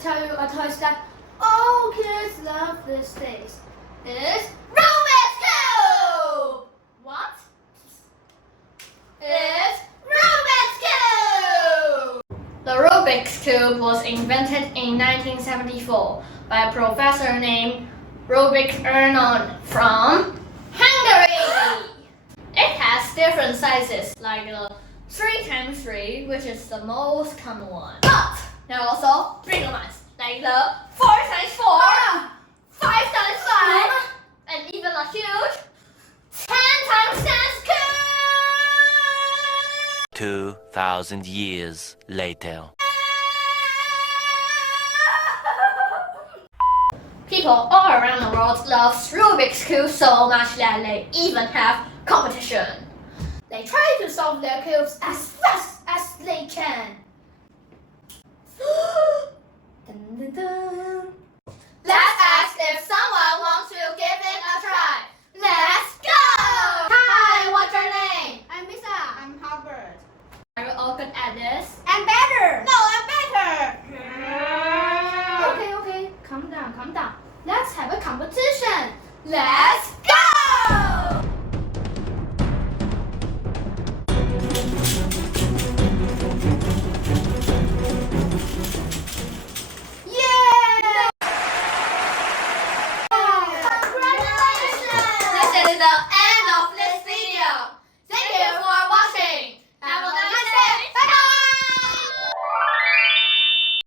tell you a toy that all kids love these days. It is Rubik's Cube! What? It's Rubik's Cube! The Rubik's Cube was invented in 1974 by a professor named Rubik from Hungary. It has different sizes, like the 3x3, which is the most common one. But there are also bigger ones, like the 4x4, 5x5, and even a huge 10x10 cube! 2,000 years later. People all around the world love Rubik's Cube so much that they even have competition. They try to solve their cubes as fast as they can. Dun, dun, dun. Let's ask if someone wants to give it a try. Let's go! Hi, what's your name? I'm Misa. I'm Harvard. Are you all good at this? I'm better. No, I'm better. Okay, calm down. Let's have a competition. Let's